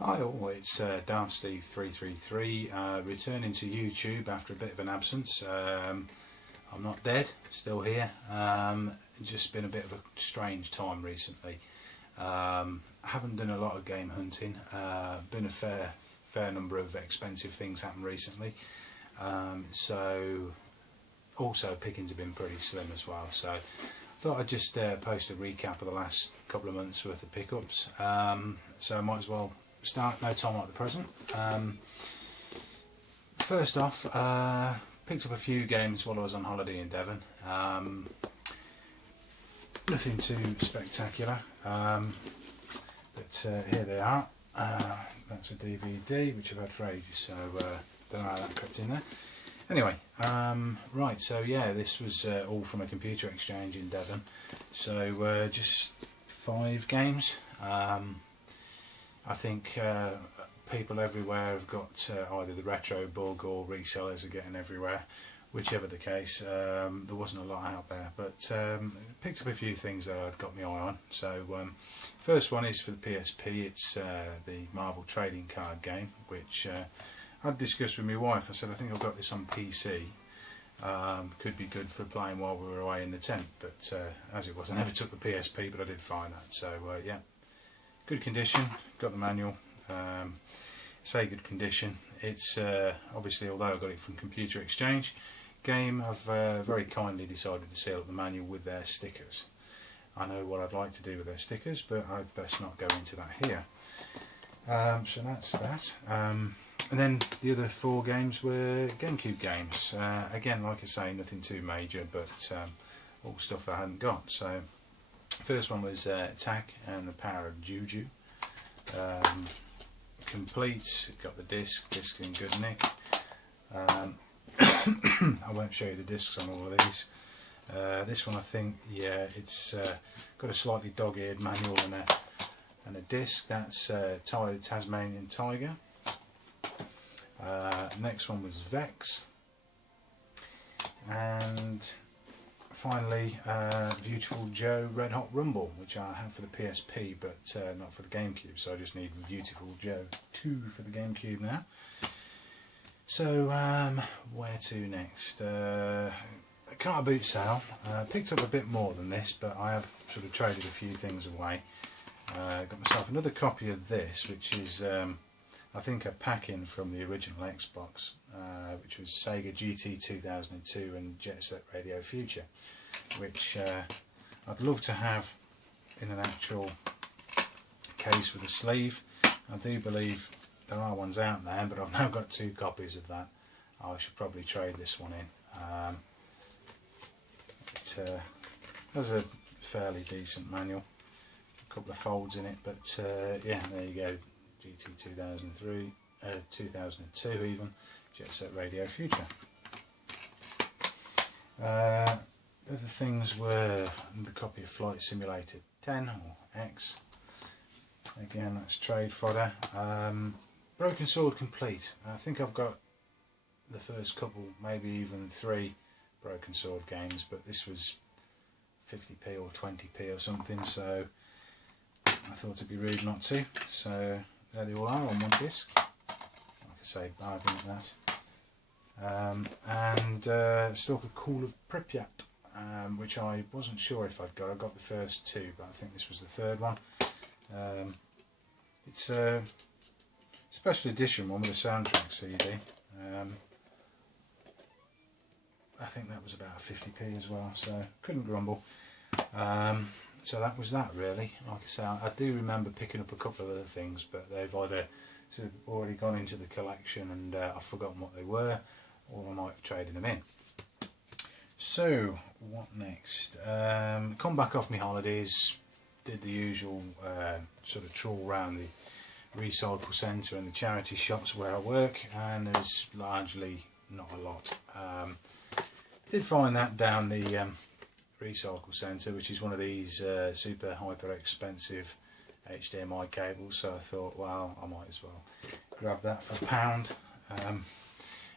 Hi all, it's darthsteve333 returning to YouTube after a bit of an absence. I'm not dead, still here. Just been a bit of a strange time recently. I haven't done a lot of game hunting. Been a fair number of expensive things happened recently. So also pickings have been pretty slim as well. So I thought I'd just post a recap of the last couple of months worth of pickups. So I might as well start no time like the present. First off, picked up a few games while I was on holiday in Devon. Nothing too spectacular, but here they are. That's a DVD which I've had for ages, so don't know how that crept in there. Anyway, right, so yeah, this was all from a computer exchange in Devon. So just 5 games. I think people everywhere have got either the retro bug or resellers are getting everywhere. Whichever the case, there wasn't a lot out there, but picked up a few things that I'd got my eye on. So first one is for the PSP. It's the Marvel trading card game, which I'd discussed with my wife. I said I think I've got this on PC. Could be good for playing while we were away in the tent, but as it was, I never took the PSP, but I did find that. So yeah. Good condition, got the manual. Say good condition. It's obviously, although I got it from Computer Exchange, game have very kindly decided to seal up the manual with their stickers. I know what I'd like to do with their stickers, but I'd best not go into that here. So that's that. And then the other 4 games were GameCube games. Again, like I say, nothing too major, but all stuff I hadn't got. So first one was Attack and the Power of Juju. Complete, got the disc in good nick. I won't show you the discs on all of these. This one I think, yeah, it's got a slightly dog-eared manual and a disc. That's Tasmanian Tiger. Next one was Vex. And finally, Beautiful Joe Red Hot Rumble, which I have for the PSP, but not for the GameCube, so I just need Beautiful Joe 2 for the GameCube now. So, where to next? Car boot sale. Picked up a bit more than this, but I have sort of traded a few things away. Got myself another copy of this, which is, I think, a pack-in from the original Xbox, which was Sega GT 2002 and Jet Set Radio Future, which I'd love to have in an actual case with a sleeve. I do believe there are ones out there, but I've now got 2 copies of that. I should probably trade this one in. It has a fairly decent manual, a couple of folds in it, but yeah, there you go. GT 2003, 2002 even, Jet Set Radio Future. Other things were the copy of Flight Simulator 10 or X. Again, that's trade fodder. Broken Sword Complete. I think I've got the first couple, maybe even 3 Broken Sword games, but this was 50p or 20p or something, so I thought it'd be rude not to. So there they all are on one disc. Like I say, bargain at that. And Stalker Call of Pripyat, which I wasn't sure if I'd got. I got the first 2, but I think this was the 3rd one. It's a special edition one with a soundtrack CD. I think that was about 50p as well, so couldn't grumble. So that was that really. Like I say, I do remember picking up a couple of other things, but they've either sort of already gone into the collection and I've forgotten what they were, or I might have traded them in. So what next? Come back off my holidays, did the usual sort of trawl around the recycle centre and the charity shops where I work, and there's largely not a lot. Did find that down the recycle centre, which is one of these super hyper expensive HDMI cables, so I thought, well, I might as well grab that for £1.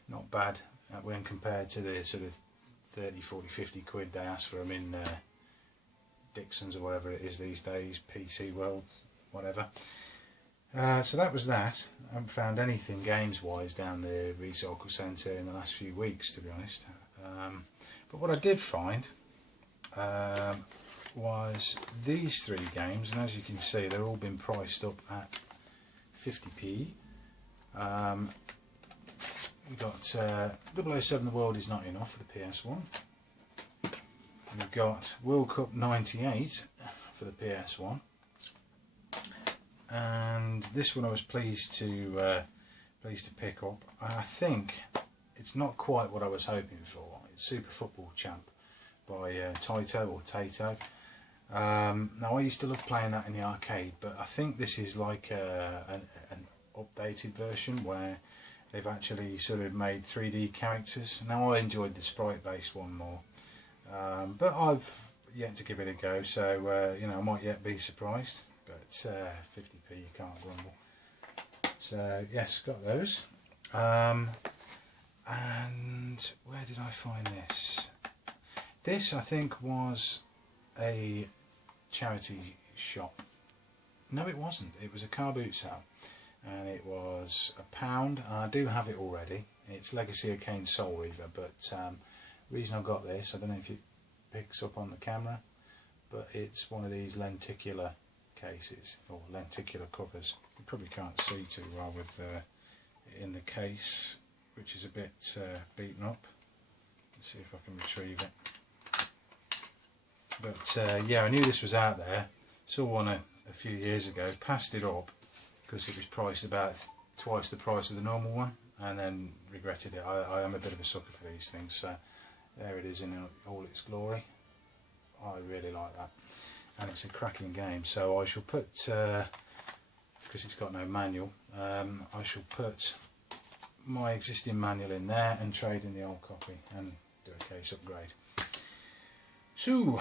Not bad when compared to the sort of 30, 40, 50 quid they ask for them in Dixon's or whatever it is these days, PC World, whatever. So that was that. I haven't found anything games wise down the recycle centre in the last few weeks, to be honest. But what I did find was these 3 games, and as you can see they're all been priced up at 50p. We've got 007 The World Is Not Enough for the PS1. We've got World Cup 98 for the PS1. And this one I was pleased to pick up. I think it's not quite what I was hoping for. It's Super Football Champ by Taito or Taito. Now I used to love playing that in the arcade, but I think this is like an updated version where they've actually sort of made 3D characters. Now I enjoyed the sprite based one more, but I've yet to give it a go, so you know, I might yet be surprised. But 50p, you can't grumble. So yes, got those. And where did I find this? This I think was a charity shop. No, it wasn't. It was a car boot sale, and it was £1. I do have it already. It's Legacy of Kain Soul Reaver, but the reason I got this, I don't know if it picks up on the camera, but it's one of these lenticular cases or lenticular covers. You probably can't see too well with in the case, which is a bit beaten up. Let's see if I can retrieve it. But yeah, I knew this was out there. Saw one a few years ago, passed it up because it was priced about twice the price of the normal one, and then regretted it. I am a bit of a sucker for these things, so there it is in all its glory. I really like that, and it's a cracking game. So I shall put, because it's got no manual, I shall put my existing manual in there and trade in the old copy and do a case upgrade. So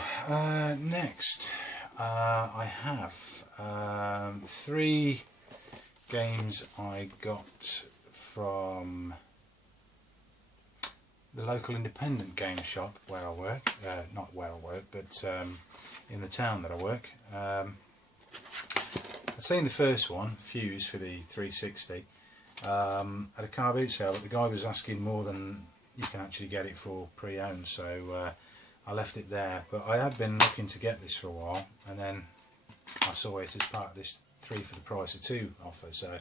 next I have 3 games I got from the local independent game shop where I work, not where I work, but in the town that I work. I've seen the first one, Fuse, for the 360 at a car boot sale, but the guy was asking more than you can actually get it for pre-owned, so I left it there. But I had been looking to get this for a while, and then I saw it as part of this 3 for the price of 2 offer. So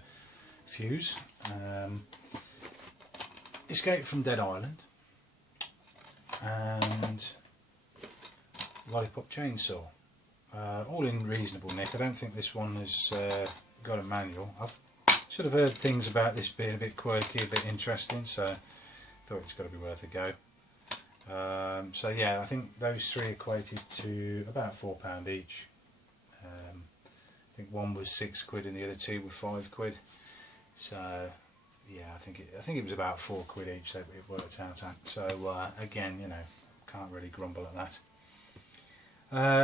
Fuse, Escape from Dead Island, and Lollipop Chainsaw, all in reasonable nick. I don't think this one has got a manual. I've sort of heard things about this being a bit quirky, a bit interesting, so I thought it's got to be worth a go. So yeah, I think those 3 equated to about £4 each. I think one was £6 and the other 2 were £5. So yeah, I think it was about £4 each that it worked out at. So again, you know, can't really grumble at that.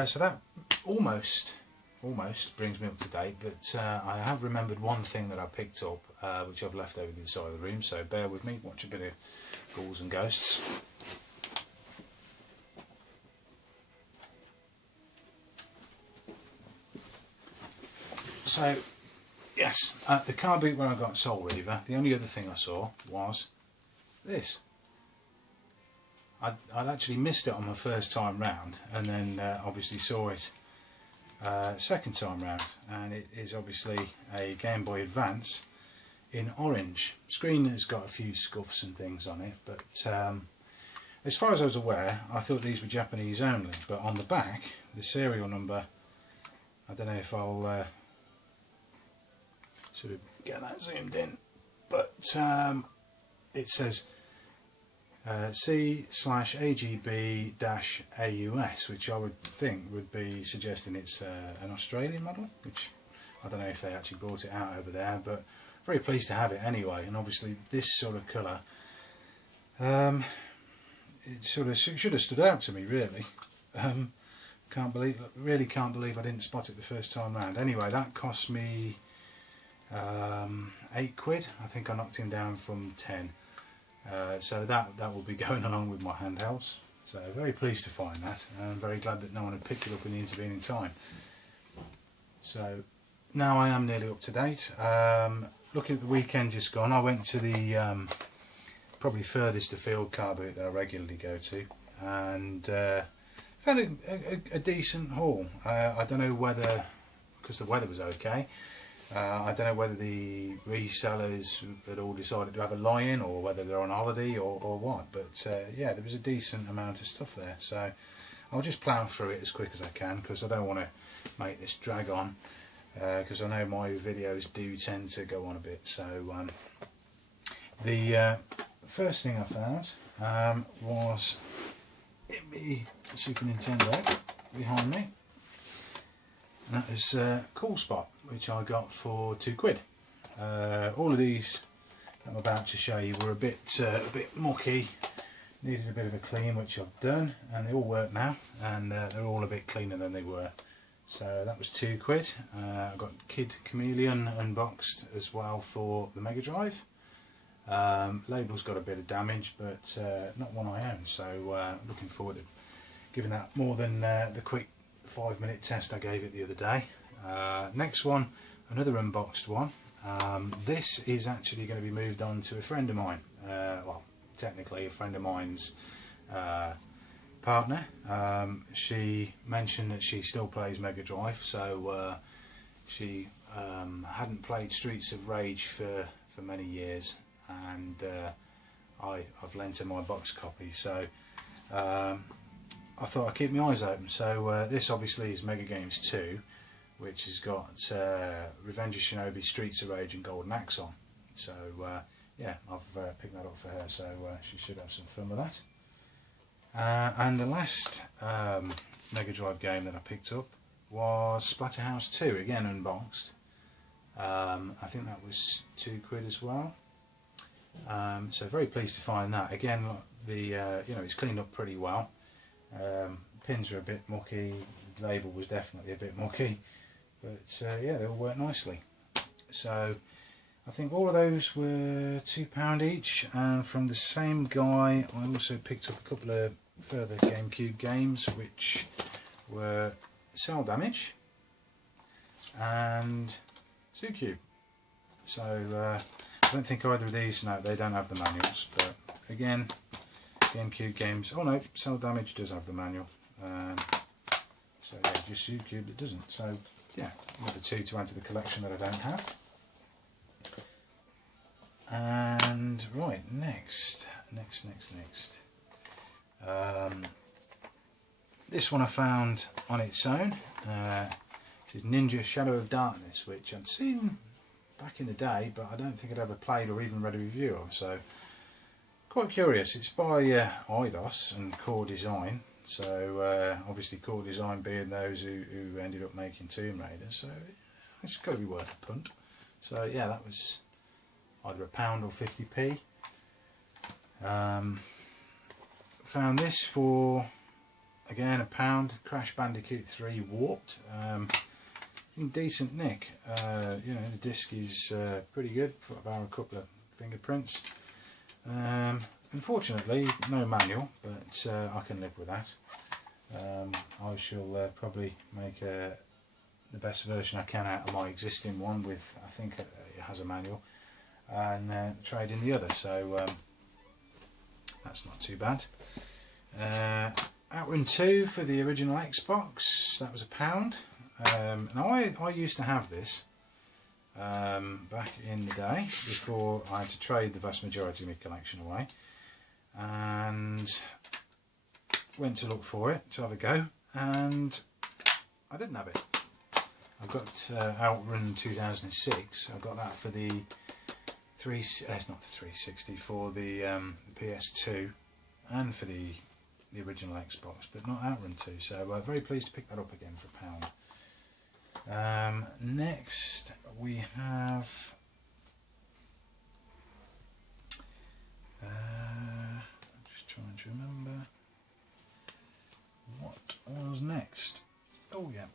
So that almost brings me up to date, but I have remembered one thing that I picked up, which I've left over the side of the room, so bear with me, watch a bit of Ghouls and Ghosts. So yes, at the car boot where I got Soul Reaver, the only other thing I saw was this. I'd actually missed it on my first time round, and then obviously saw it second time round, and it is obviously a Game Boy Advance in orange. Screen has got a few scuffs and things on it, but as far as I was aware, I thought these were Japanese only. But on the back, the serial number, I don't know if I'll sort of get that zoomed in, but it says C/AGB-AUS, which I would think would be suggesting it's an Australian model, which I don't know if they actually brought it out over there, but very pleased to have it anyway. And obviously this sort of colour, it sort of should have stood out to me, really. Really can't believe I didn't spot it the first time round. Anyway, that cost me £8. I think I knocked him down from 10. So that will be going along with my handhelds. So very pleased to find that, and I'm very glad that no one had picked it up in the intervening time. So now I am nearly up to date. Looking at the weekend just gone, I went to the probably furthest afield car boot that I regularly go to, and found a decent haul. I don't know whether, because the weather was okay, I don't know whether the resellers had all decided to have a lie-in or whether they're on holiday or what, but yeah, there was a decent amount of stuff there, so I'll just plough through it as quick as I can, because I don't want to make this drag on, because I know my videos do tend to go on a bit. So the first thing I found was in the Super Nintendo behind me, and that is Cool Spot, which I got for £2. All of these that I'm about to show you were a bit mucky, needed a bit of a clean, which I've done, and they all work now, and they're all a bit cleaner than they were. So that was £2. I got Kid Chameleon unboxed as well for the Mega Drive. Label's got a bit of damage, but not one I own, so looking forward to giving that more than the quick 5-minute test I gave it the other day. Next one, another unboxed one. This is actually going to be moved on to a friend of mine, well, technically a friend of mine's partner. She mentioned that she still plays Mega Drive, so she hadn't played Streets of Rage for many years, and I've lent her my box copy, so I thought I'd keep my eyes open. So this obviously is Mega Games 2, which has got Revenge of Shinobi, Streets of Rage and Golden Axe on. So yeah, I've picked that up for her, so she should have some fun with that. And the last Mega Drive game that I picked up was Splatterhouse 2, again unboxed. I think that was £2 as well. So very pleased to find that. Again, the you know, it's cleaned up pretty well. Pins are a bit mucky, the label was definitely a bit mucky, but yeah, they all work nicely. So I think all of those were £2 each, and from the same guy I also picked up a couple of further GameCube games, which were Cell Damage and Zoocube. So I don't think either of these, no, they don't have the manuals, but again, GameCube games. Oh no, Cell Damage does have the manual. So yeah, just Zoocube that doesn't. So yeah, another two to add to the collection that I don't have. And right, next. This one I found on its own. This is Ninja Shadow of Darkness, which I'd seen back in the day, but I don't think I'd ever played or even read a review of. So quite curious. It's by Eidos and Core Design. So obviously Core Design being those who ended up making Tomb Raider. So it's got to be worth a punt. So yeah, that was either £1 or 50p. Found this for, again, £1, Crash Bandicoot 3 Warped. In decent nick. You know, the disc is pretty good, for about a couple of fingerprints. Unfortunately, no manual, but I can live with that. I shall probably make the best version I can out of my existing one with, I think it has a manual, and trade in the other, so that's not too bad. Outrun 2 for the original Xbox, that was £1. Now I used to have this back in the day, before I had to trade the vast majority of my collection away, and went to look for it to have a go, and I didn't have it. I've got Outrun 2006. I got that for the it's not the 360, for the PS2 and for the original Xbox, but not Outrun 2. So very pleased to pick that up again for £1. Next we have I'm just trying to remember what was next. Oh yeah.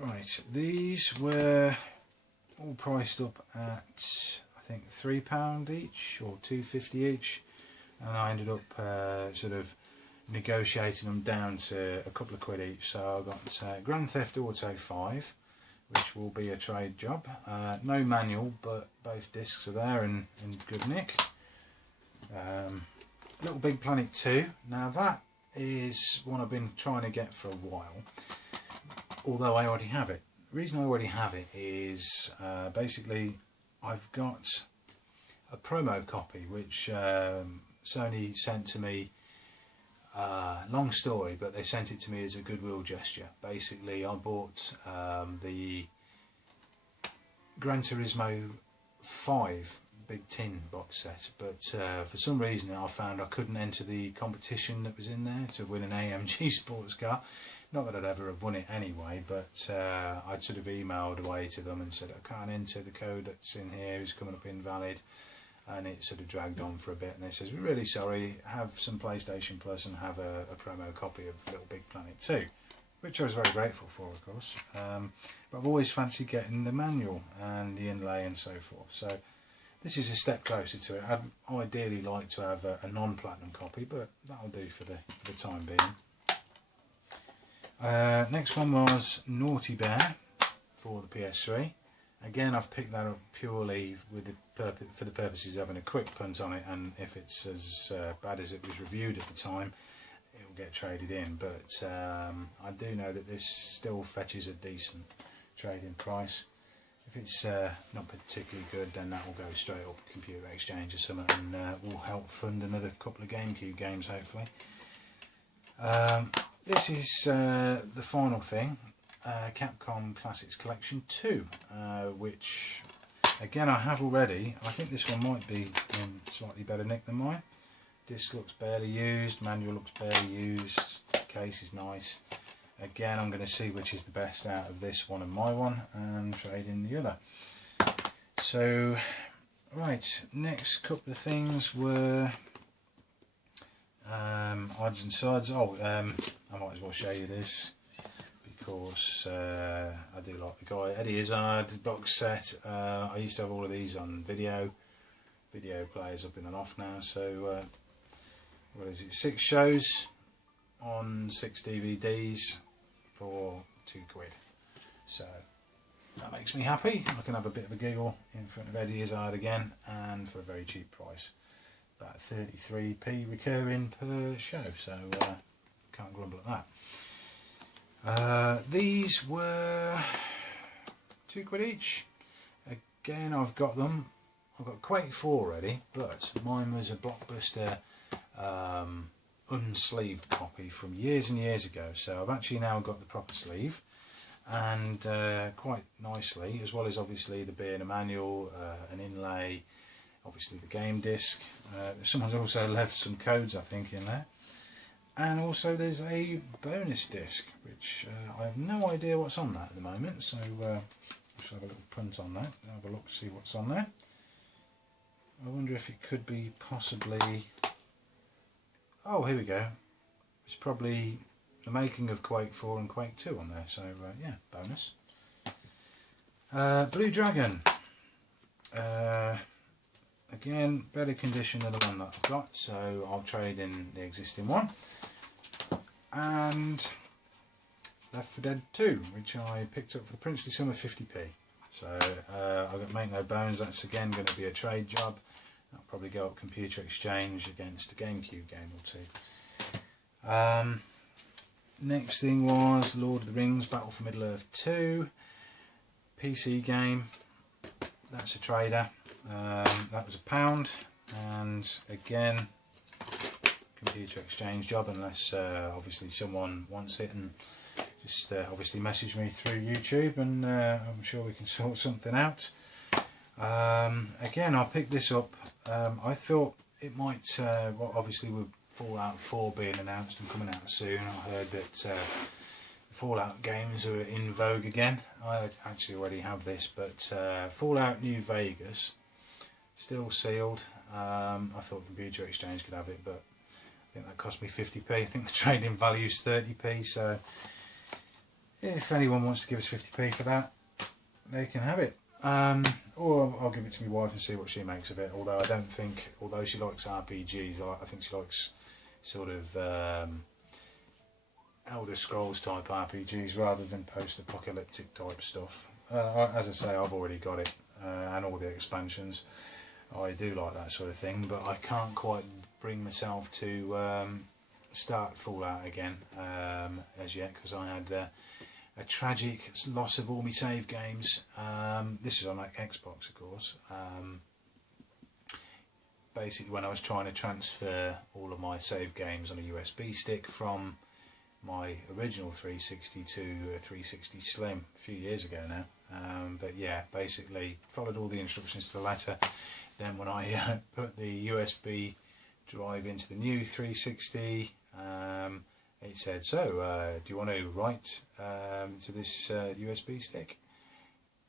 Right, these were all priced up at, I think, £3 each or £2.50 each, and I ended up sort of negotiating them down to a couple of quid each. So I've got Grand Theft Auto 5, which will be a trade job. No manual, but both discs are there and in good nick. Little Big Planet 2. Now that is one I've been trying to get for a while, although I already have it. The reason I already have it is basically I've got a promo copy which Sony sent to me. Long story, but they sent it to me as a goodwill gesture. Basically, I bought the Gran Turismo 5 big tin box set, but for some reason I found I couldn't enter the competition that was in there to win an AMG sports car. Not that I'd ever have won it anyway, but I'd sort of emailed away to them and said I can't enter, the code that's in here is coming up invalid. And it sort of dragged on for a bit, and they says, we're really sorry, have some PlayStation Plus and have a promo copy of Little Big Planet 2, which I was very grateful for, of course. But I've always fancied getting the manual and the inlay and so forth, so this is a step closer to it. I'd ideally like to have a non-platinum copy, but that'll do for the time being. Next one was Naughty Bear for the PS3. Again, I've picked that up purely with for the purposes of having a quick punt on it, and if it's as bad as it was reviewed at the time, it will get traded in. But I do know that this still fetches a decent trade-in price. If it's not particularly good, then that will go straight up Computer Exchange or something, and will help fund another couple of GameCube games, hopefully. This is the final thing. Capcom Classics Collection 2, which again I have already. I think this one might be in slightly better nick than mine. Disc looks barely used, manual looks barely used, case is nice. Again, I'm going to see which is the best out of this one and my one and trade in the other. So, right, next couple of things were odds and sods. I might as well show you this. Of course, I do like the guy Eddie Izzard box set. I used to have all of these on video players up in and off now, so what is it, 6 shows on 6 DVDs for £2. So that makes me happy. I can have a bit of a giggle in front of Eddie Izzard again, and for a very cheap price, about 33p recurring per show, so can't grumble at that. These were £2 each. Again, I've got them. I've got Quake 4 already, but mine was a Blockbuster unsleeved copy from years and years ago. So I've actually now got the proper sleeve, and quite nicely, as well as obviously the being a manual, an inlay, obviously the game disc. Someone's also left some codes, I think, in there. And also there's a bonus disc, which I have no idea what's on that at the moment, so I shall have a little punt on that, have a look to see what's on there. I wonder if it could be possibly... Oh, here we go. It's probably the making of Quake 4 and Quake 2 on there, so yeah, bonus. Blue Dragon. Again, better condition than the one that I've got, so I'll trade in the existing one. And Left 4 Dead 2, which I picked up for the princely sum of 50p. So I've got Make No Bones, that's again going to be a trade job. I'll probably go up Computer Exchange against a GameCube game or two. Next thing was Lord of the Rings Battle for Middle-earth 2, PC game. That's a trader. That was £1, and again Computer Exchange job, unless obviously someone wants it, and just obviously message me through YouTube, and I'm sure we can sort something out. Again, I picked this up. I thought it might, well, obviously with Fallout 4 being announced and coming out soon, I heard that Fallout games are in vogue again. I actually already have this, but Fallout New Vegas, still sealed. I thought Computer Exchange could have it, but I think that cost me 50p. I think the trading value is 30p, so if anyone wants to give us 50p for that, they can have it. Or I'll give it to my wife and see what she makes of it, although I don't think, although she likes RPGs, I think she likes sort of Elder Scrolls type RPGs rather than post-apocalyptic type stuff. As I say, I've already got it and all the expansions. I do like that sort of thing, but I can't quite bring myself to start Fallout again as yet, because I had a tragic loss of all my save games. This is on like Xbox, of course. Basically, when I was trying to transfer all of my save games on a USB stick from my original 360 to a 360 Slim a few years ago now. But yeah, basically followed all the instructions to the letter. Then when I put the USB drive into the new 360, it said, so do you want to write to this USB stick?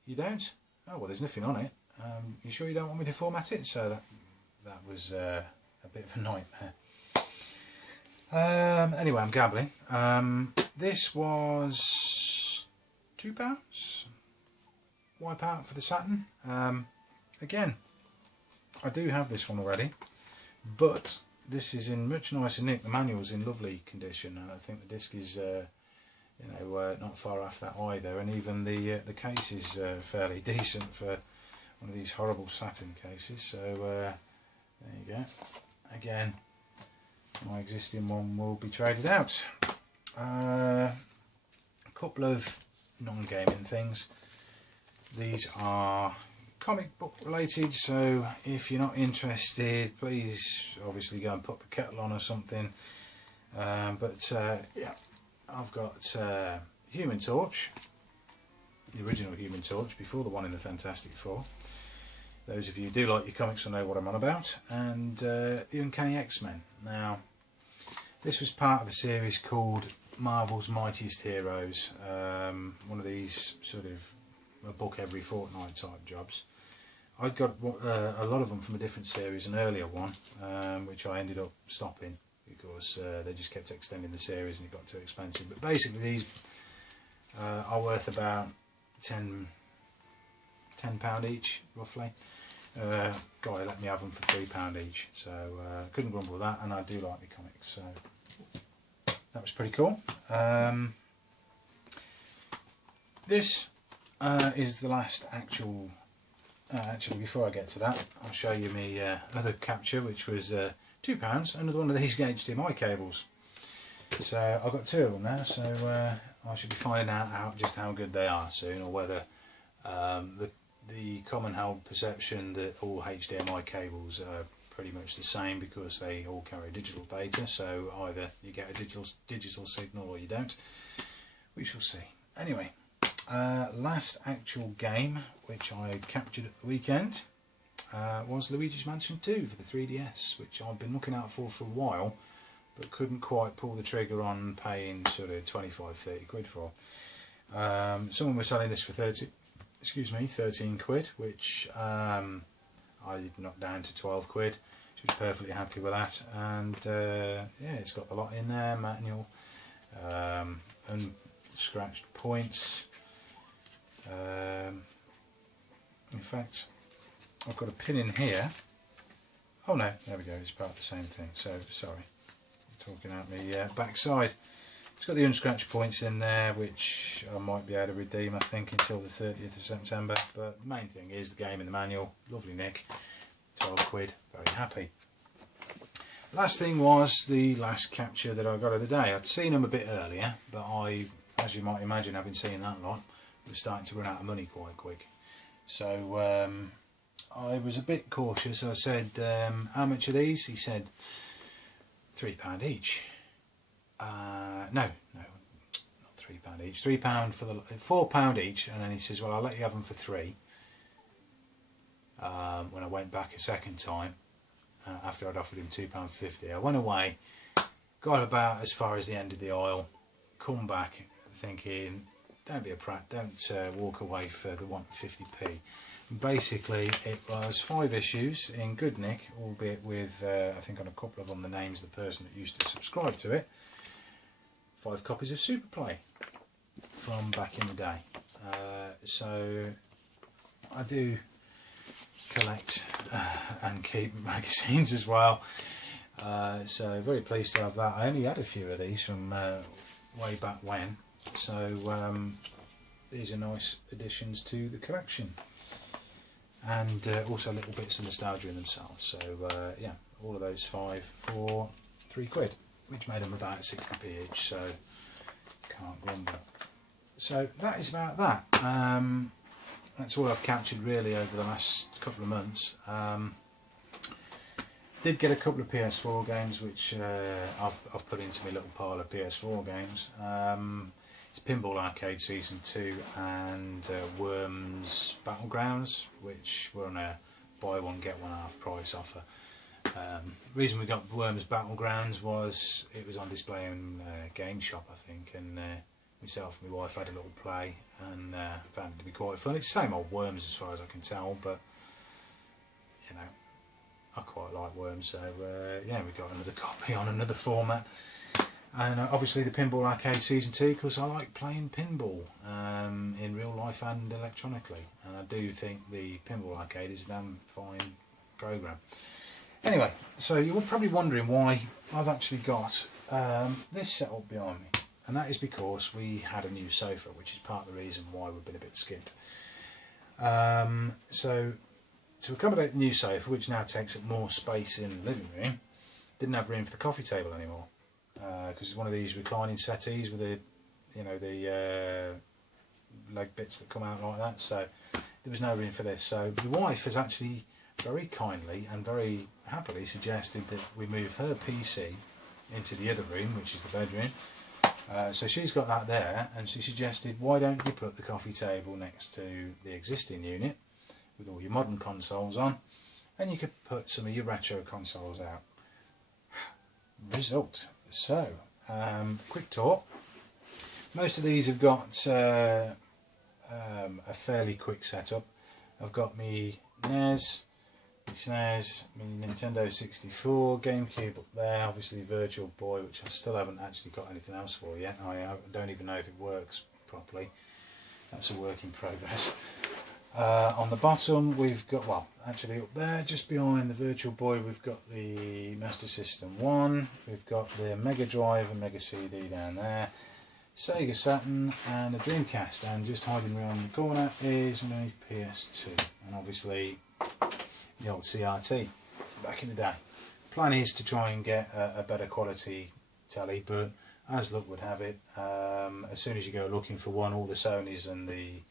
You don't? Oh, well, there's nothing on it. You sure you don't want me to format it? So that was a bit of a nightmare. Anyway, I'm gabbling. This was £2. Wipeout for the Saturn. Again, I do have this one already, but this is in much nicer nick. The manual's in lovely condition, and I think the disc is not far off that either, and even the case is fairly decent for one of these horrible Saturn cases. So there you go. Again, my existing one will be traded out. A couple of non-gaming things. These are comic book related, so if you're not interested, please obviously go and put the kettle on or something. Yeah, I've got Human Torch, the original Human Torch before the one in the Fantastic Four. Those of you who do like your comics will know what I'm on about. And the Uncanny X-Men. Now, this was part of a series called Marvel's Mightiest Heroes, one of these sort of a book every fortnight type jobs. I got a lot of them from a different series, an earlier one, which I ended up stopping because they just kept extending the series and it got too expensive. But basically these are worth about £10 each, roughly. Guy let me have them for £3 each, so couldn't grumble with that, and I do like the comics, so that was pretty cool. This is the last actual. Actually, before I get to that, I'll show you my other capture, which was £2. Another one of these HDMI cables. So I've got two of them now. So I should be finding out just how good they are soon, or whether the common held perception that all HDMI cables are pretty much the same because they all carry digital data. So either you get a digital signal or you don't. We shall see. Anyway. Last actual game which I captured at the weekend was Luigi's Mansion 2 for the 3DS, which I've been looking out for a while, but couldn't quite pull the trigger on paying sort of 25-30 quid for. Someone was selling this for 13 quid, which I knocked down to 12 quid. She was perfectly happy with that, and yeah, it's got a lot in there, manual, unscratched points. In fact, I've got a pin in here. Oh no, there we go, it's part of the same thing. So, sorry, I'm talking out my backside. It's got the unscratched points in there, which I might be able to redeem, I think, until the 30th of September. But the main thing is the game and the manual. Lovely nick. 12 quid, very happy. Last thing was the last capture that I got of the day. I'd seen them a bit earlier, but I, as you might imagine, having seen that lot, was starting to run out of money quite quick. So I was a bit cautious. I said, how much are these? He said £3 each. No, not £3 each. £3 for the £4 each, and then he says, well, I'll let you have them for £3. When I went back a second time, after I'd offered him £2.50, I went away, got about as far as the end of the aisle, come back thinking, don't be a prat, don't walk away for the 150p. Basically, it was 5 issues in good nick, albeit with, I think on a couple of them, the names of the person that used to subscribe to it. 5 copies of Superplay from back in the day. So I do collect and keep magazines as well. So very pleased to have that. I only had a few of these from way back when. So these are nice additions to the collection, and also little bits of nostalgia in themselves. So yeah, all of those 5 for £3, which made them about 60p each, so can't grumble. So that is about that. That's all I've captured really over the last couple of months. Did get a couple of PS4 games which I've put into my little pile of PS4 games. It's Pinball Arcade Season 2 and Worms Battlegrounds, which were on a buy one get one half price offer. The reason we got Worms Battlegrounds was it was on display in Game Shop, I think, and myself and my wife had a little play and found it to be quite fun. It's the same old Worms as far as I can tell, but you know, I quite like Worms, so yeah, we got another copy on another format. And obviously the Pinball Arcade Season 2, because I like playing pinball in real life and electronically, and I do think the Pinball Arcade is a damn fine program. Anyway, so you're probably wondering why I've actually got this set up behind me, and that is because we had a new sofa, which is part of the reason why we've been a bit skint. So to accommodate the new sofa, which now takes up more space in the living room, didn't have room for the coffee table anymore, because it's one of these reclining settees with the, you know, the leg bits that come out like that. So there was no room for this. So the wife has actually very kindly and very happily suggested that we move her PC into the other room, which is the bedroom. So she's got that there, and she suggested, why don't you put the coffee table next to the existing unit with all your modern consoles on, and you could put some of your retro consoles out. Result. So, quick talk. Most of these have got a fairly quick setup. I've got me NES, my SNES, my Nintendo 64, GameCube up there, obviously Virtual Boy, which I still haven't actually got anything else for yet. I don't even know if it works properly. That's a work in progress. On the bottom we've got, well, actually up there just behind the Virtual Boy, we've got the Master System 1, we've got the Mega Drive and Mega CD down there, Sega Saturn and a Dreamcast, and just hiding around the corner is my PS2 and obviously the old CRT back in the day. Plan is to try and get a better quality telly, but as luck would have it, as soon as you go looking for one, all the Sonys and the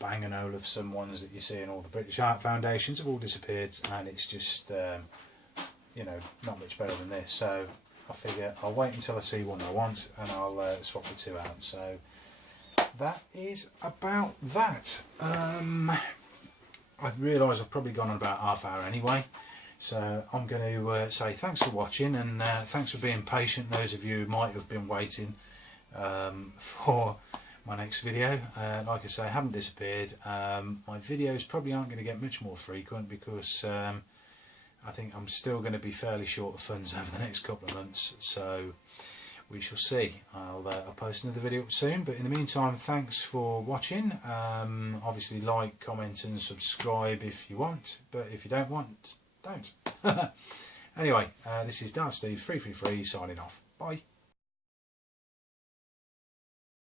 Bang & Olufsen ones that you see in all the British Art Foundations have all disappeared, and it's just you know, not much better than this. So I figure I'll wait until I see one I want and I'll swap the two out. So that is about that. I realise I've probably gone on about half hour anyway, so I'm going to say thanks for watching, and thanks for being patient, those of you who might have been waiting for my next video. Like I say, I haven't disappeared. My videos probably aren't going to get much more frequent because I think I'm still going to be fairly short of funds over the next couple of months, so we shall see. I'll post another video up soon, but in the meantime, thanks for watching. Obviously like, comment and subscribe if you want, but if you don't want, don't. Anyway, this is darthsteve333 signing off. Bye.